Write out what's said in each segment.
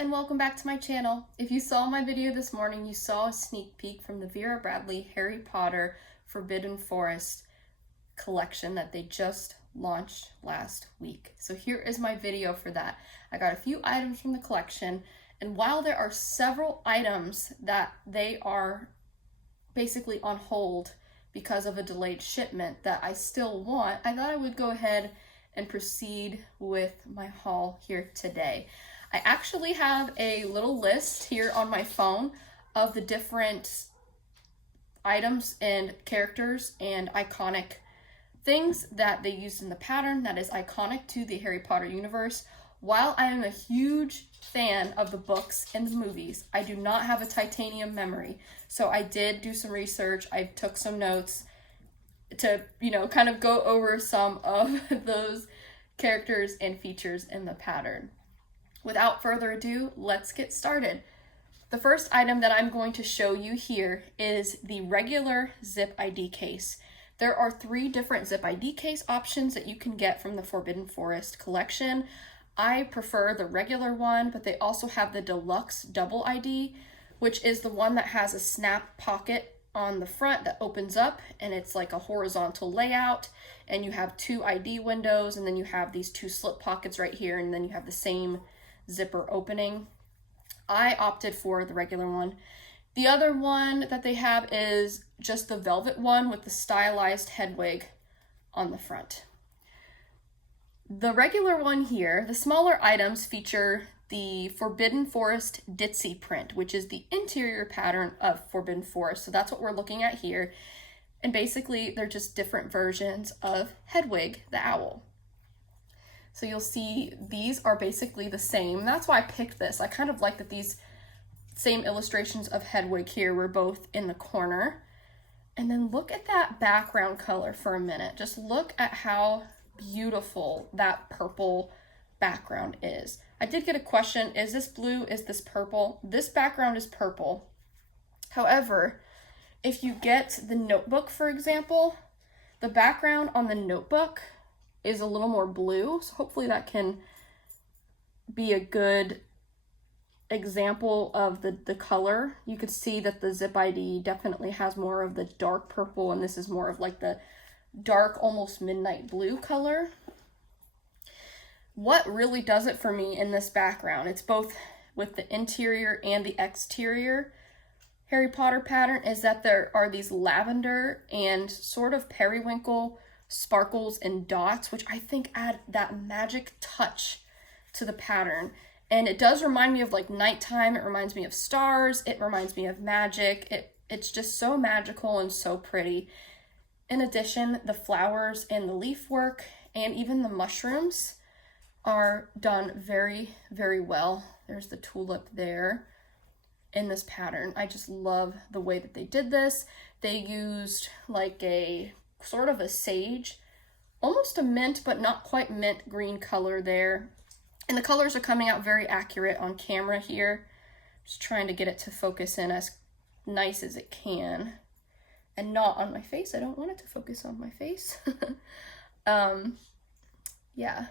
and welcome back to my channel. If you saw my video this morning, you saw a sneak peek from the Vera Harry Potter Forbidden Forest collection that they just launched last week. So here is my video for that. I got a few items from the collection, and while there are several items that they are basically on hold because of a delayed shipment that I still want, I thought I would go ahead and proceed with my haul here today. I actually have a little list here on my phone of the different items and characters and iconic things that they used in the pattern that is iconic to the Harry Potter universe. While I am a huge fan of the books and the movies, I do not have a titanium memory. So I did do some research. I took some notes to, kind of go over some of those characters and features in the pattern. Without further ado, let's get started. The first item that I'm going to show you here is the regular zip ID case. There are 3 different zip ID case options that you can get from the Forbidden Forest collection. I prefer the regular one, but they also have the deluxe double ID, which is the one that has a snap pocket on the front that opens up, and it's like a horizontal layout, and you have 2 ID windows, and then you have these 2 slip pockets right here, and then you have the same zipper opening. I opted for the regular one. The other one that they have is just the velvet one with the stylized head wig on the front. The regular one here, the smaller items feature the Forbidden Forest Ditzy print, which is the interior pattern of Forbidden Forest. So that's what we're looking at here. And basically, they're just different versions of Hedwig the owl. So you'll see these are basically the same. That's why I picked this. I kind of like that these same illustrations of Hedwig here were both in the corner. And then look at that background color for a minute. Just look at how beautiful that purple background is. I did get a question, is this blue, is this purple? This background is purple. However, if you get the notebook, for example, the background on the notebook is a little more blue, so hopefully that can be a good example of the color. You could see that the zip ID definitely has more of the dark purple, and this is more of like the dark, almost midnight blue color. What really does it for me in this background, it's both with the interior and the exterior Harry Potter pattern, is that there are these lavender and sort of periwinkle sparkles and dots, which I think add that magic touch to the pattern. And it does remind me of like nighttime. It reminds me of stars. It reminds me of magic. It's just so magical and so pretty. In addition, the flowers and the leaf work and even the mushrooms are done very, very well. There's the tulip there in this pattern. I just love the way that they did this. They used like a sort of a sage, almost a mint, but not quite mint green color there. And the colors are coming out very accurate on camera here. Just trying to get it to focus in as nice as it can. And not on my face. I don't want it to focus on my face. Yeah.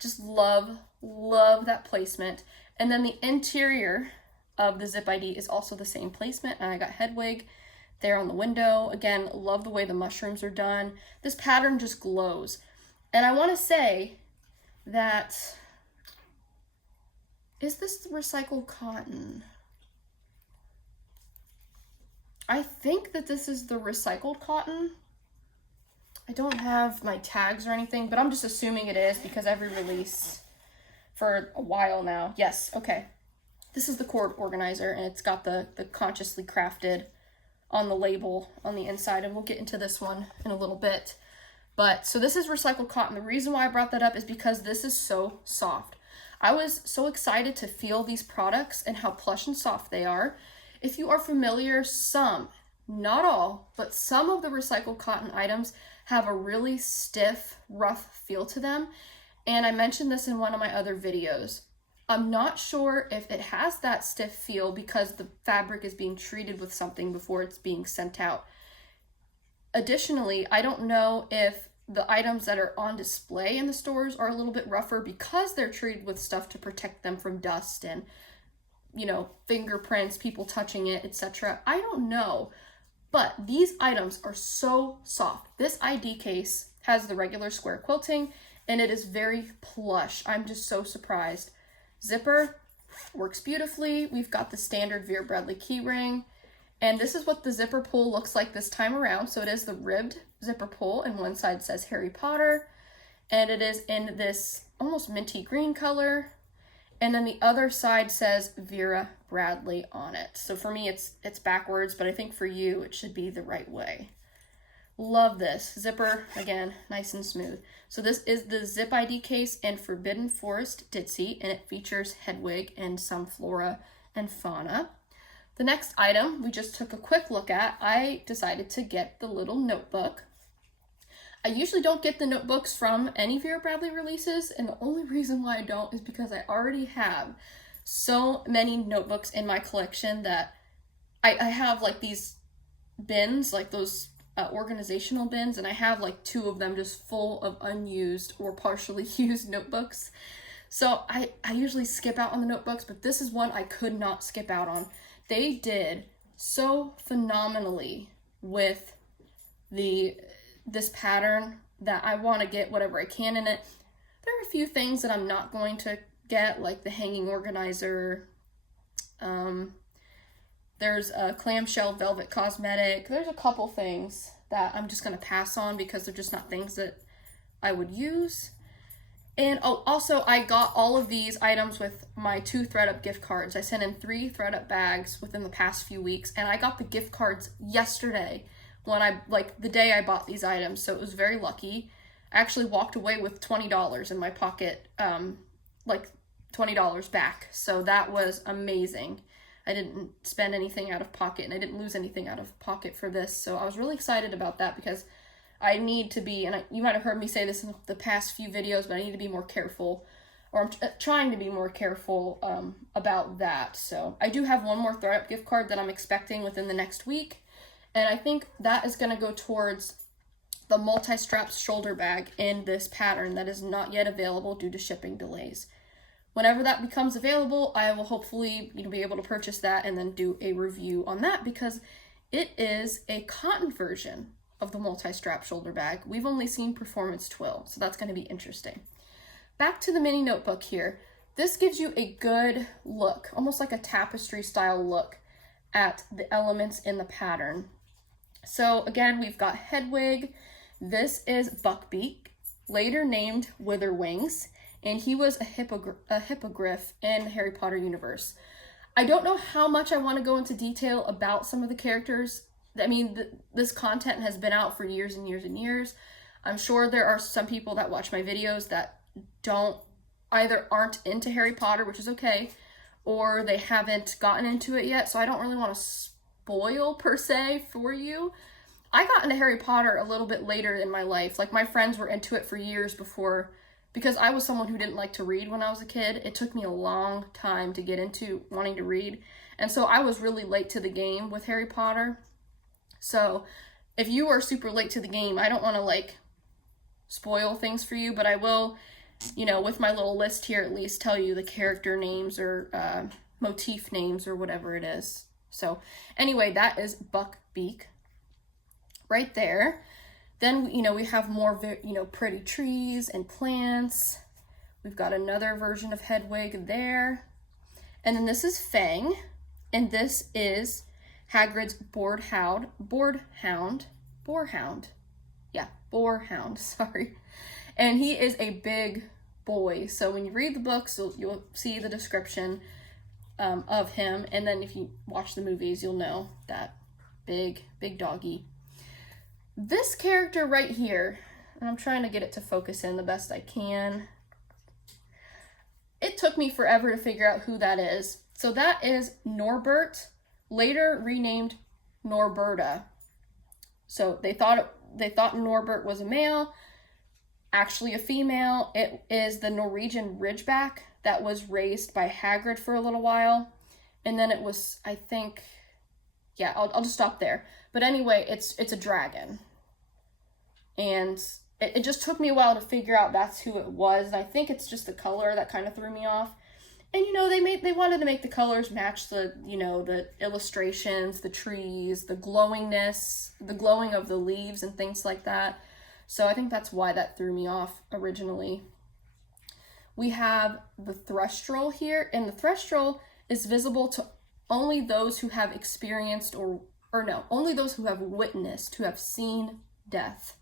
Just love that placement. And then the interior of the zip ID is also the same placement. And I got Hedwig there on the window. Again, love the way the mushrooms are done. This pattern just glows. And I want to say that, is this recycled cotton? I think that this is the recycled cotton. I don't have my tags or anything, but I'm just assuming it is because every release for a while now. Yes, okay. This is the cord organizer, and it's got the consciously crafted on the label on the inside, and we'll get into this one in a little bit. But so this is recycled cotton. The reason why I brought that up is because this is so soft. I was so excited to feel these products and how plush and soft they are. If you are familiar, some, not all, but some of the recycled cotton items have a really stiff, rough feel to them. And I mentioned this in one of my other videos. I'm not sure if it has that stiff feel because the fabric is being treated with something before it's being sent out. Additionally, I don't know if the items that are on display in the stores are a little bit rougher because they're treated with stuff to protect them from dust and, you know, fingerprints, people touching it, etc. I don't know, but these items are so soft. This ID case has the regular square quilting and it is very plush. I'm just so surprised. Zipper works beautifully. We've got the standard Vera Bradley keyring. And this is what the zipper pull looks like this time around. So it is the ribbed zipper pull, and one side says Harry Potter, and it is in this almost minty green color. And then the other side says Vera Bradley on it. So for me, it's backwards, but I think for you, it should be the right way. Love this. Zipper, again, nice and smooth. So this is the Zip ID case in Forbidden Forest Ditzy, and it features Hedwig and some flora and fauna. The next item we just took a quick look at, I decided to get the little notebook. I usually don't get the notebooks from any Vera Bradley releases, and the only reason why I don't is because I already have so many notebooks in my collection that I have like these bins, like those organizational bins, and I have like 2 of them just full of unused or partially used notebooks. So I usually skip out on the notebooks, but this is one I could not skip out on. They did so phenomenally with this pattern that I want to get whatever I can in it. There are a few things that I'm not going to get, like the hanging organizer. There's a clamshell velvet cosmetic. There's a couple things that I'm just going to pass on because they're just not things that I would use. And oh, also I got all of these items with my 2 ThredUp gift cards. I sent in 3 ThredUp bags within the past few weeks, and I got the gift cards yesterday when the day I bought these items, so it was very lucky. I actually walked away with $20 in my pocket, like $20 back, so that was amazing. I didn't spend anything out of pocket, and I didn't lose anything out of pocket for this, so I was really excited about that because I need to be, and you might have heard me say this in the past few videos, but I need to be more careful, or I'm trying to be more careful about that. So I do have one more ThredUp gift card that I'm expecting within the next week, and I think that is going to go towards the multi-straps shoulder bag in this pattern that is not yet available due to shipping delays. Whenever that becomes available, I will hopefully be able to purchase that and then do a review on that because it is a cotton version of the multi-strap shoulder bag. We've only seen performance twill, so that's going to be interesting. Back to the mini notebook here. This gives you a good look, almost like a tapestry style look at the elements in the pattern. So again, we've got Hedwig. This is Buckbeak, later named Witherwings, and he was a hippogriff in the Harry Potter universe. I don't know how much I want to go into detail about some of the characters. I mean, this content has been out for years and years and years. I'm sure there are some people that watch my videos that aren't into Harry Potter, which is okay, or they haven't gotten into it yet, so I don't really want to spoil per se for you. I got into Harry Potter a little bit later in my life. Like, my friends were into it for years before, because I was someone who didn't like to read when I was a kid. It took me a long time to get into wanting to read, and so I was really late to the game with Harry Potter. So if you are super late to the game, I don't want to spoil things for you, but I will, with my little list here, at least tell you the character names or motif names or whatever it is. So anyway, that is Buckbeak right there. Then, we have more, pretty trees and plants. We've got another version of Hedwig there. And then this is Fang, and this is Hagrid's boarhound, sorry. And he is a big boy. So when you read the books, you'll see the description of him. And then if you watch the movies, you'll know that big doggy. This character right here, and I'm trying to get it to focus in the best I can. It took me forever to figure out who that is. So that is Norbert, later renamed Norberta. So they thought Norbert was a male, actually a female. It is the Norwegian Ridgeback that was raised by Hagrid for a little while. And then it was, I think, yeah, I'll just stop there. But anyway, it's a dragon. And it just took me a while to figure out that's who it was. And I think it's just the color that kind of threw me off. And, you know, they wanted to make the colors match the, you know, the illustrations, the trees, the glowingness, the glowing of the leaves and things like that. So I think that's why that threw me off originally. We have the thrustrel here, and the thrustrel is visible to only those who have experienced only those who have witnessed, who have seen death.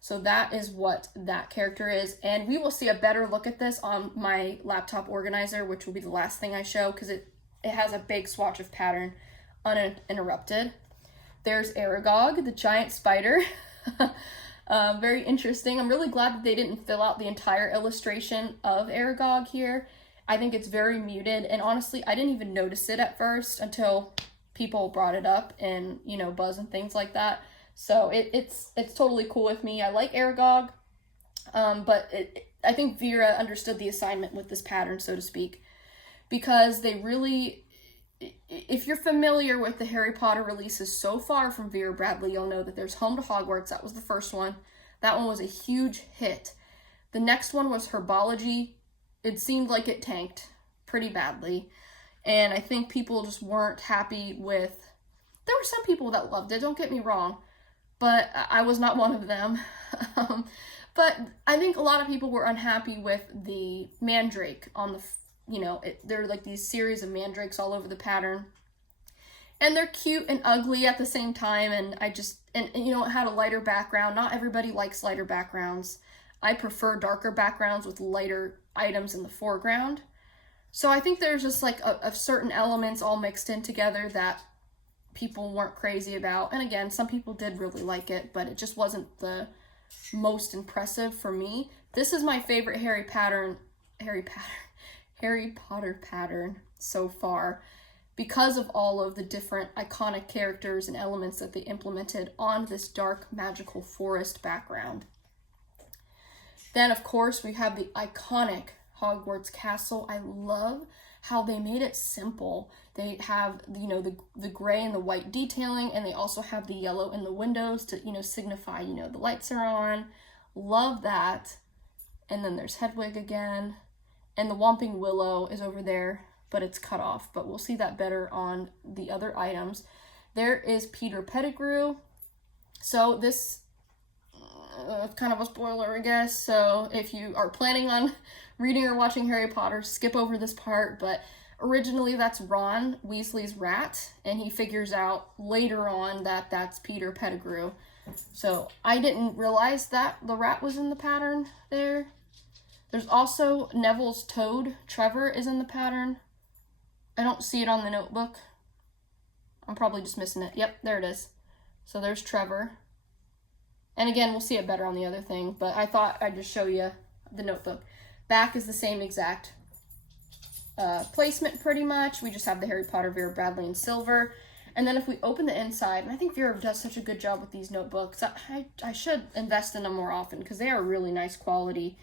So that is what that character is. And we will see a better look at this on my laptop organizer, which will be the last thing I show, because it has a big swatch of pattern uninterrupted. There's Aragog, the giant spider. Very interesting. I'm really glad that they didn't fill out the entire illustration of Aragog here. I think it's very muted, and honestly, I didn't even notice it at first until people brought it up in, you know, Buzz and things like that. So it's totally cool with me. I like Aragog, but I think Vera understood the assignment with this pattern, so to speak, because they really, if you're familiar with the Harry Potter releases so far from Vera Bradley, you'll know that there's Home to Hogwarts. That was the first one. That one was a huge hit. The next one was Herbology. It seemed like it tanked pretty badly, and I think people just weren't happy with, there were some people that loved it, don't get me wrong, but I was not one of them. But I think a lot of people were unhappy with the mandrake on the, you know, there are like these series of mandrakes all over the pattern. And they're cute and ugly at the same time, and you know, it had a lighter background. Not everybody likes lighter backgrounds. I prefer darker backgrounds with lighter items in the foreground. So I think there's just like a certain elements all mixed in together that people weren't crazy about. And again, some people did really like it, but it just wasn't the most impressive for me. This is my favorite Harry Potter pattern so far, because of all of the different iconic characters and elements that they implemented on this dark magical forest background. Then, of course, we have the iconic Hogwarts castle. I love how they made it simple. They have, you know, the gray and the white detailing, and they also have the yellow in the windows to, you know, signify, you know, the lights are on. Love that. And then there's Hedwig again, and the Whomping Willow is over there, but it's cut off, but we'll see that better on the other items. There is Peter Pettigrew. So this kind of a spoiler, I guess. So if you are planning on reading or watching Harry Potter, skip over this part. But originally that's Ron Weasley's rat, and he figures out later on that that's Peter Pettigrew. So I didn't realize that the rat was in the pattern there. There's also Neville's toad. Trevor is in the pattern. I don't see it on the notebook. I'm probably just missing it. Yep, there it is. So there's Trevor. And again, we'll see it better on the other thing, but I thought I'd just show you the notebook. Back is the same exact placement pretty much. We just have the Harry Potter, Vera Bradley in silver. And then if we open the inside, and I think Vera does such a good job with these notebooks, I should invest in them more often because they are really nice quality.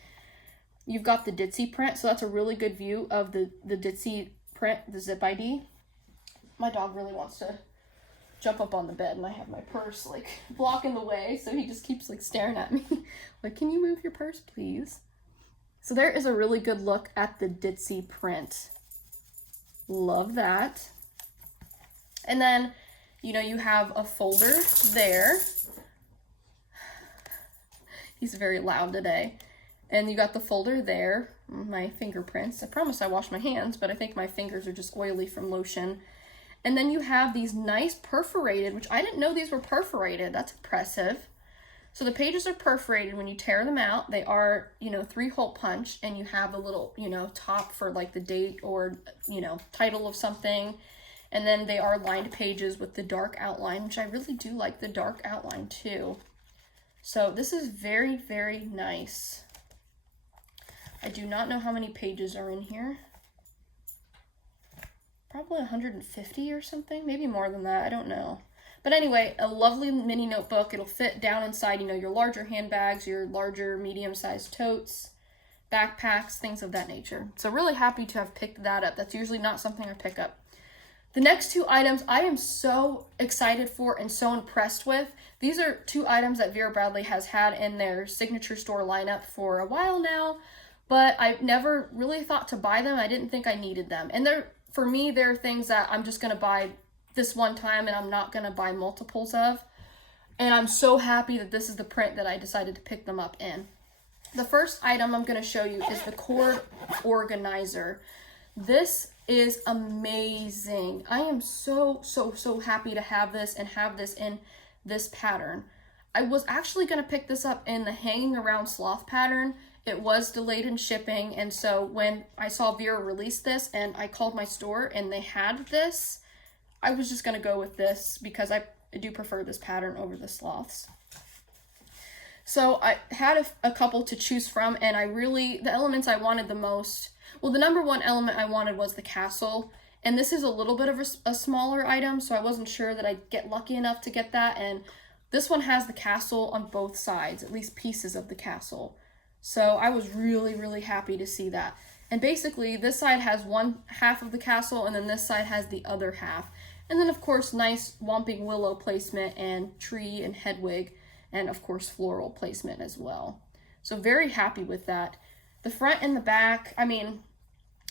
You've got the Ditzy print, so that's a really good view of the Ditzy print, the zip ID. My dog really wants to jump up on the bed, and I have my purse like blocking the way, so he just keeps like staring at me like, can you move your purse please? So there is a really good look at the Ditzy print. Love that. And then, you know, you have a folder there. He's very loud today. And you got the folder there, my fingerprints. I promise I wash my hands, but I think my fingers are just oily from lotion. And then you have these nice perforated, which I didn't know these were perforated. That's impressive. So the pages are perforated when you tear them out. They are, you know, 3-hole punch, and you have a little, you know, top for like the date or, you know, title of something. And then they are lined pages with the dark outline, which I really do like the dark outline too. So this is very, very nice. I do not know how many pages are in here. Probably 150 or something, maybe more than that, I don't know. But anyway, a lovely mini notebook. It'll fit down inside, you know, your larger handbags, your larger medium-sized totes, backpacks, things of that nature. So really happy to have picked that up. That's usually not something I pick up The next two items I am so excited for and so impressed with. These are two items that Vera Bradley has had in their signature store lineup for a while now, but I've never really thought to buy them. I didn't think I needed them. And for me, they're things that I'm just going to buy this one time and I'm not going to buy multiples of. And I'm so happy that this is the print that I decided to pick them up in. The first item I'm going to show you is the cord organizer. This is amazing. I am so happy to have this and have this in this pattern. I was actually going to pick this up in the hanging around sloth pattern. It was delayed in shipping, and so when I saw Vera release this and I called my store and they had this, I was just going to go with this because I do prefer this pattern over the sloths. So I had a couple to choose from, and the elements I wanted the most, well, the number one element I wanted was the castle, and this is a little bit of a smaller item, so I wasn't sure that I'd get lucky enough to get that, and this one has the castle on both sides, at least pieces of the castle. So I was really happy to see that. And basically, this side has one half of the castle, and then this side has the other half. And then, of course, nice Whomping Willow placement and tree and hedwig, and of course floral placement as well. So very happy with that. The front and the back, I mean,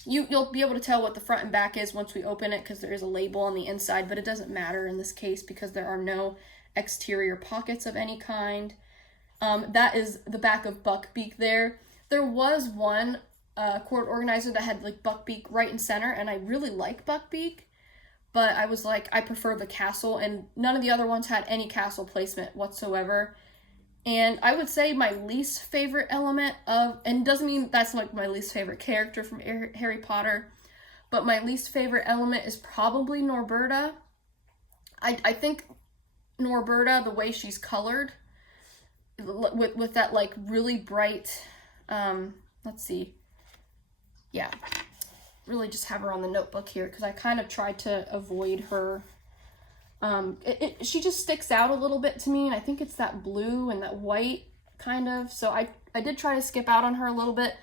you'll be able to tell what the front and back is once we open it because there is a label on the inside, but it doesn't matter in this case because there are no exterior pockets of any kind. That is the back of Buckbeak there. There was one cord organizer that had like Buckbeak right in center, and I really like Buckbeak, but I was like, I prefer the castle, and none of the other ones had any castle placement whatsoever. And I would say my least favorite element and it doesn't mean that's like my least favorite character from Harry Potter, but my least favorite element is probably Norberta. I think Norberta, the way she's colored, with that like really bright, let's see, yeah, really just have her on the notebook here because I kind of tried to avoid her. She just sticks out a little bit to me, and I think it's that blue and that white kind of, so I did try to skip out on her a little bit.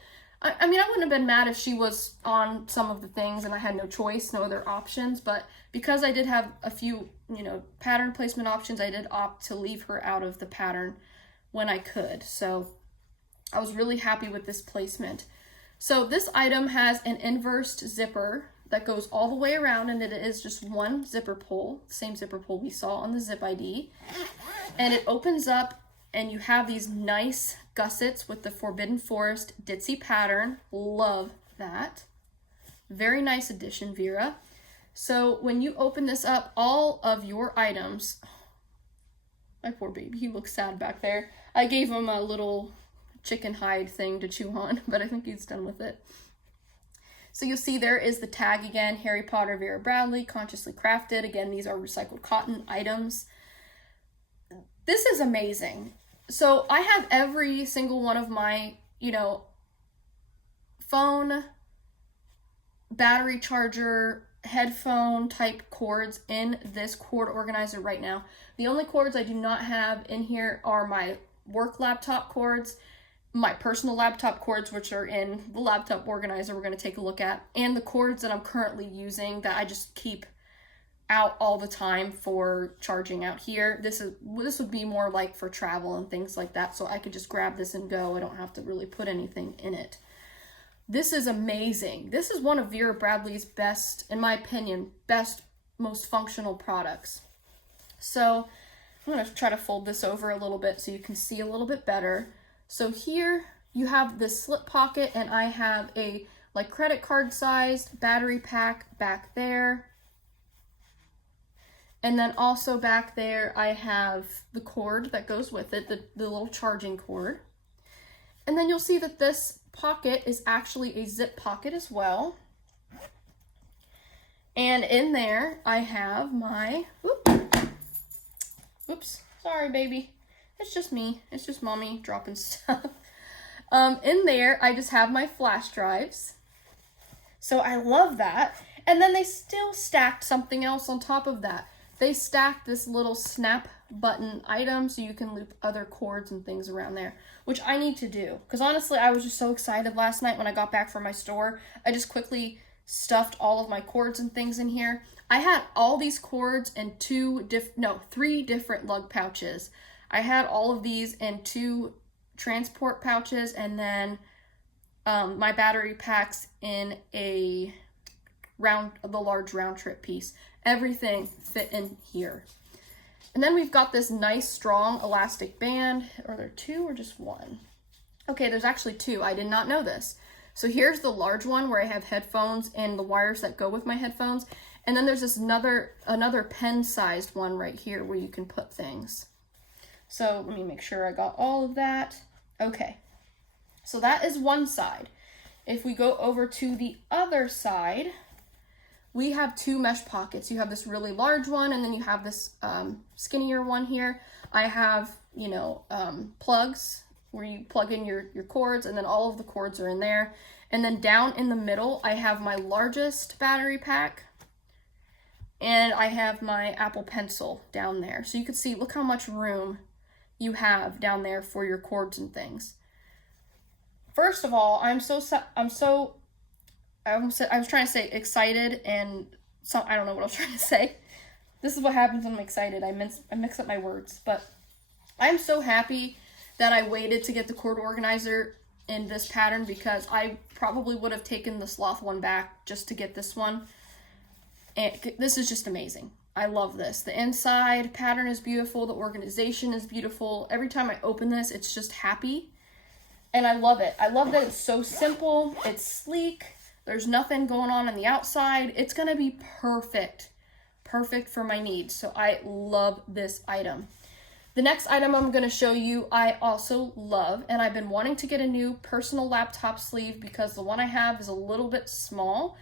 I mean, I wouldn't have been mad if she was on some of the things and I had no choice, no other options, but because I did have a few, pattern placement options, I did opt to leave her out of the pattern when I could. So I was really happy with this placement. So this item has an inversed zipper that goes all the way around, and it is just one zipper pull, the same zipper pull we saw on the Zip ID. And it opens up, and you have these nice gussets with the Forbidden Forest ditzy pattern. Love that. Very nice addition, Vera. So when you open this up, all of your items, my poor baby, he looks sad back there. I gave him a little chicken hide thing to chew on, but I think he's done with it. So you'll see there is the tag again, Harry Potter, Vera Bradley, consciously crafted. Again, these are recycled cotton items. This is amazing. So I have every single one of my, phone, battery charger, headphone type cords in this cord organizer right now. The only cords I do not have in here are my work laptop cords, my personal laptop cords, which are in the laptop organizer we're going to take a look at, and the cords that I'm currently using that I just keep out all the time for charging out here. This would be more like for travel and things like that, so I could just grab this and go. I don't have to really put anything in it. This is amazing. This is one of Vera Bradley's best, in my opinion, most functional products. So I'm going to try to fold this over a little bit so you can see a little bit better. So here you have this slip pocket, and I have a like credit card sized battery pack back there. And then also back there I have the cord that goes with it, the little charging cord. And then you'll see that this pocket is actually a zip pocket as well. And in there I have my, oops, sorry baby. It's just me. It's just mommy dropping stuff. In there, I just have my flash drives. So I love that. And then they still stacked something else on top of that. They stacked this little snap button item so you can loop other cords and things around there, which I need to do. Because honestly, I was just so excited last night when I got back from my store. I just quickly stuffed all of my cords and things in here. I had all these cords in three different lug pouches. I had all of these in 2 transport pouches, and then my battery packs in the large round trip piece. Everything fit in here. And then we've got this nice strong elastic band. Are there 2 or just 1? Okay, there's actually 2. I did not know this. So here's the large one where I have headphones and the wires that go with my headphones. And then there's this another pen-sized one right here where you can put things. So let me make sure I got all of that. Okay, so that is one side. If we go over to the other side, we have 2 mesh pockets. You have this really large one, and then you have this skinnier one here. I have, plugs where you plug in your cords, and then all of the cords are in there. And then down in the middle, I have my largest battery pack, and I have my Apple Pencil down there. So you can see, look how much room you have down there for your cords and things. First of all, I was trying to say excited, and I don't know what I was trying to say. This is what happens when I'm excited. I mix up my words, but I'm so happy that I waited to get the cord organizer in this pattern, because I probably would have taken the sloth one back just to get this one. And this is just amazing. I love this. The inside pattern is beautiful. The organization is beautiful. Every time I open this, it's just happy. And I love it. I love that it's so simple. It's sleek. There's nothing going on the outside. It's going to be perfect. Perfect for my needs. So I love this item. The next item I'm going to show you, I also love, and I've been wanting to get a new personal laptop sleeve because the one I have is a little bit small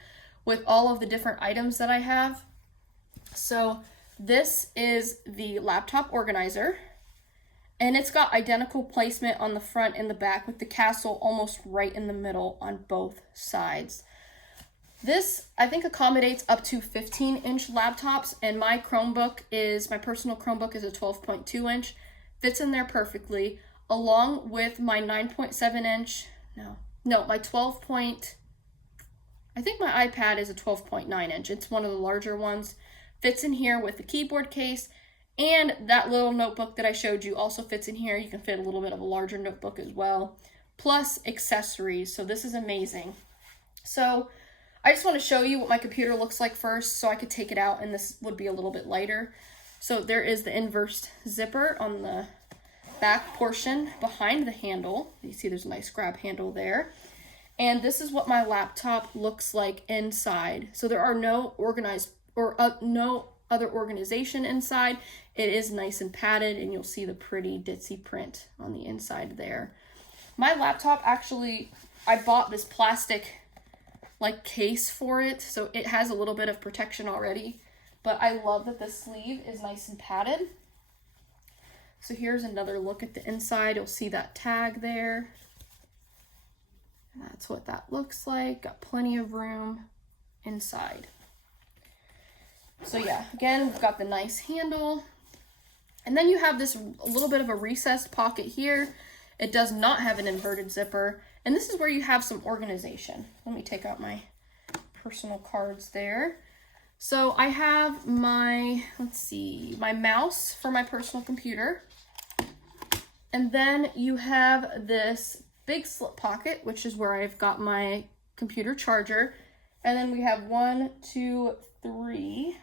with all of the different items that I have. So this is the laptop organizer, and it's got identical placement on the front and the back with the castle almost right in the middle on both sides. This, I think, accommodates up to 15-inch laptops, and my personal Chromebook is a 12.2 inch. Fits in there perfectly, along with my 9.7 inch, my 12 point, I think my iPad is a 12.9 inch. It's one of the larger ones. Fits in here with the keyboard case, and that little notebook that I showed you also fits in here. You can fit a little bit of a larger notebook as well, plus accessories. So this is amazing. So I just want to show you what my computer looks like first so I could take it out, and this would be a little bit lighter. So there is the inverse zipper on the back portion behind the handle. You see there's a nice grab handle there. And this is what my laptop looks like inside. So there are no no other organization inside. It is nice and padded, and you'll see the pretty ditzy print on the inside there. My laptop, actually, I bought this plastic case for it, so it has a little bit of protection already, but I love that the sleeve is nice and padded. So here's another look at the inside. You'll see that tag there. And that's what that looks like. Got plenty of room inside. So yeah, again, we've got the nice handle. And then you have this a little bit of a recessed pocket here. It does not have an inverted zipper. And this is where you have some organization. Let me take out my personal cards there. So I have my mouse for my personal computer. And then you have this big slip pocket, which is where I've got my computer charger. And then we have 1, 2, 3.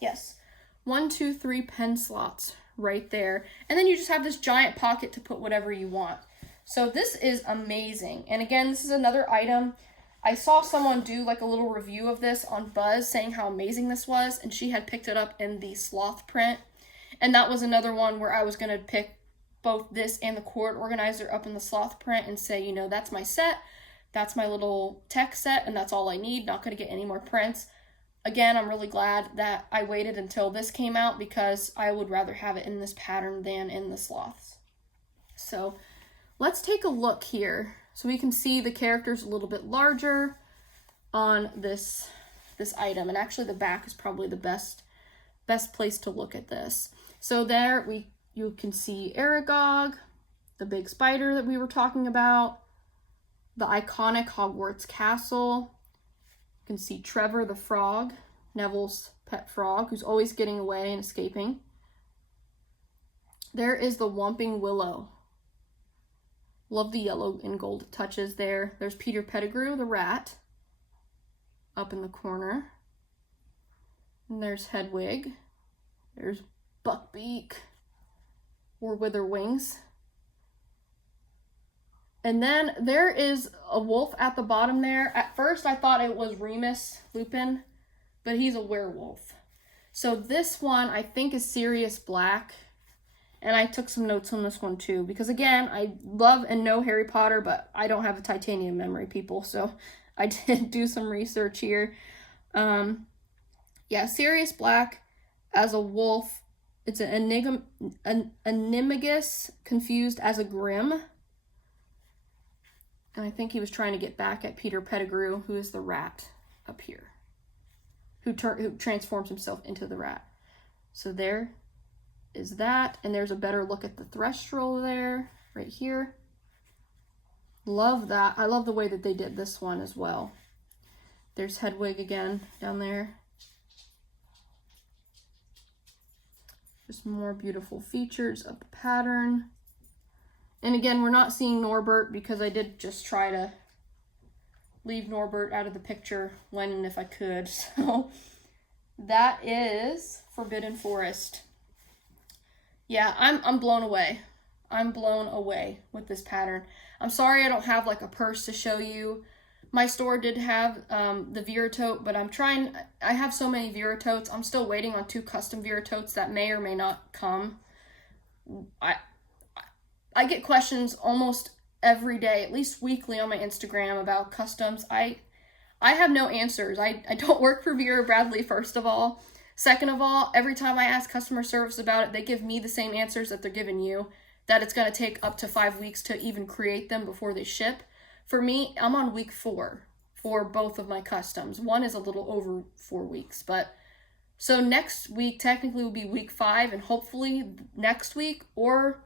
Yes, 1, 2, 3 pen slots right there. And then you just have this giant pocket to put whatever you want. So this is amazing. And again, this is another item. I saw someone do a little review of this on Buzz saying how amazing this was, and she had picked it up in the sloth print. And that was another one where I was going to pick both this and the cord organizer up in the sloth print and say, that's my set. That's my little tech set, and that's all I need. Not going to get any more prints. Again, I'm really glad that I waited until this came out, because I would rather have it in this pattern than in the sloths. So let's take a look here so we can see the characters a little bit larger on this item. And actually the back is probably the best place to look at this. So there you can see Aragog, the big spider that we were talking about, the iconic Hogwarts castle, You can see Trevor the frog, Neville's pet frog, who's always getting away and escaping. There is the Whomping Willow. Love the yellow and gold touches there. There's Peter Pettigrew, the rat, up in the corner. And there's Hedwig. There's Buckbeak, or Witherwings. And then there is a wolf at the bottom there. At first I thought it was Remus Lupin, but he's a werewolf. So this one I think is Sirius Black. And I took some notes on this one too, because again, I love and know Harry Potter, but I don't have a titanium memory, people. So I did do some research here. Yeah, Sirius Black as a wolf. It's an Animagus confused as a Grim. And I think he was trying to get back at Peter Pettigrew, who is the rat up here, who transforms himself into the rat. So there is that, and there's a better look at the Threstrel there, right here. Love that. I love the way that they did this one as well. There's Hedwig again down there. Just more beautiful features of the pattern. And again, we're not seeing Norbert because I did just try to leave Norbert out of the picture when and if I could. So that is Forbidden Forest. Yeah, I'm blown away. I'm blown away with this pattern. I'm sorry I don't have like a purse to show you. My store did have the Vera tote, but I have so many Vera totes. I'm still waiting on 2 custom Vera totes that may or may not come. I get questions almost every day, at least weekly on my Instagram about customs. I have no answers. I don't work for Vera Bradley, first of all. Second of all, every time I ask customer service about it, they give me the same answers that they're giving you, that it's going to take up to 5 weeks to even create them before they ship. For me, I'm on week 4 for both of my customs. One is a little over 4 weeks, but so next week technically will be week 5, and hopefully next week or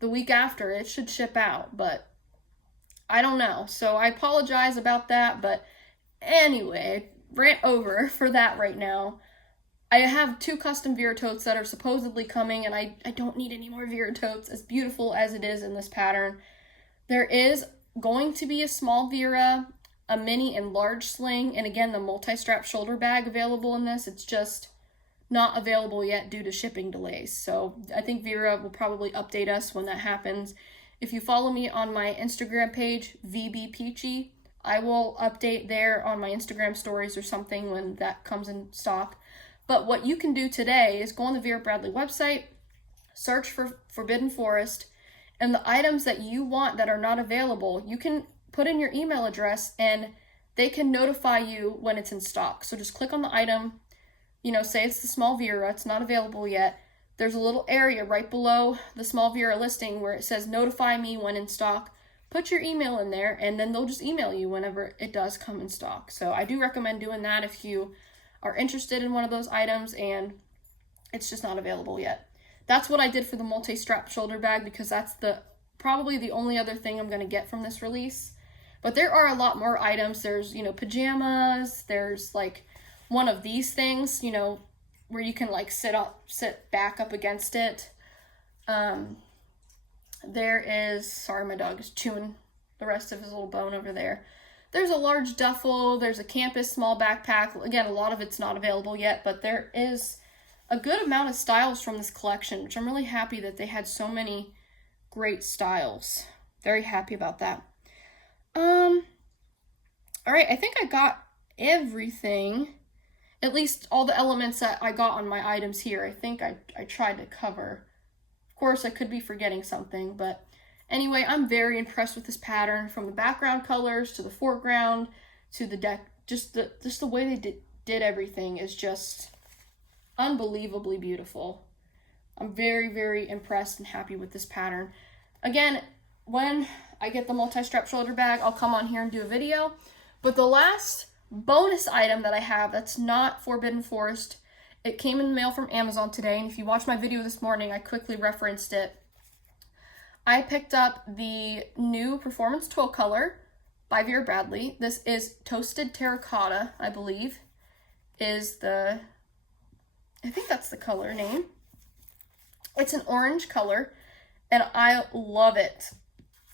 the week after it should ship out, but I don't know. So I apologize about that, but anyway, rant over for that right now. I have 2 custom Vera totes that are supposedly coming, and I don't need any more Vera totes, as beautiful as it is in this pattern. There is going to be a small Vera, a mini and large sling, and again, the multi-strap shoulder bag available in this. It's just not available yet due to shipping delays. So I think Vera will probably update us when that happens. If you follow me on my Instagram page, VBPeachy, I will update there on my Instagram stories or something when that comes in stock. But what you can do today is go on the Vera Bradley website, search for Forbidden Forest, and the items that you want that are not available, you can put in your email address and they can notify you when it's in stock. So just click on the item, say it's the small Vera, it's not available yet. There's a little area right below the small Vera listing where it says notify me when in stock. Put your email in there and then they'll just email you whenever it does come in stock. So I do recommend doing that if you are interested in one of those items and it's just not available yet. That's what I did for the multi-strap shoulder bag because that's probably the only other thing I'm going to get from this release. But there are a lot more items. There's, pajamas. There's like one of these things, where you can like sit back up against it. There is, sorry, my dog is chewing the rest of his little bone over there. There's a large duffel. There's a campus small backpack. Again, a lot of it's not available yet, but there is a good amount of styles from this collection, which I'm really happy that they had so many great styles. Very happy about that. All right, I think I got everything, at least all the elements that I got on my items here. I think I tried to cover. Of course, I could be forgetting something, but anyway, I'm very impressed with this pattern, from the background colors to the foreground to the deck. Just the way they did everything is just unbelievably beautiful. I'm very, very impressed and happy with this pattern. Again, when I get the multi-strap shoulder bag, I'll come on here and do a video. But the last bonus item that I have that's not Forbidden Forest, it came in the mail from Amazon today, and if you watched my video this morning, I quickly referenced it. I picked up the new Performance Twill color by Vera Bradley. This is Toasted Terracotta, I believe, is I think that's the color name. It's an orange color, and I love it.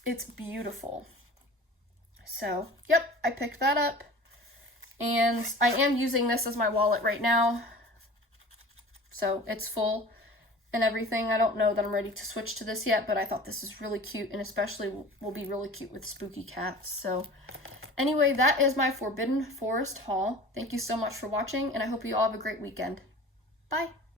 It's beautiful. So, yep, I picked that up. And I am using this as my wallet right now. So it's full and everything. I don't know that I'm ready to switch to this yet, but I thought this is really cute, and especially will be really cute with spooky cats. So anyway, that is my Forbidden Forest haul. Thank you so much for watching, and I hope you all have a great weekend. Bye.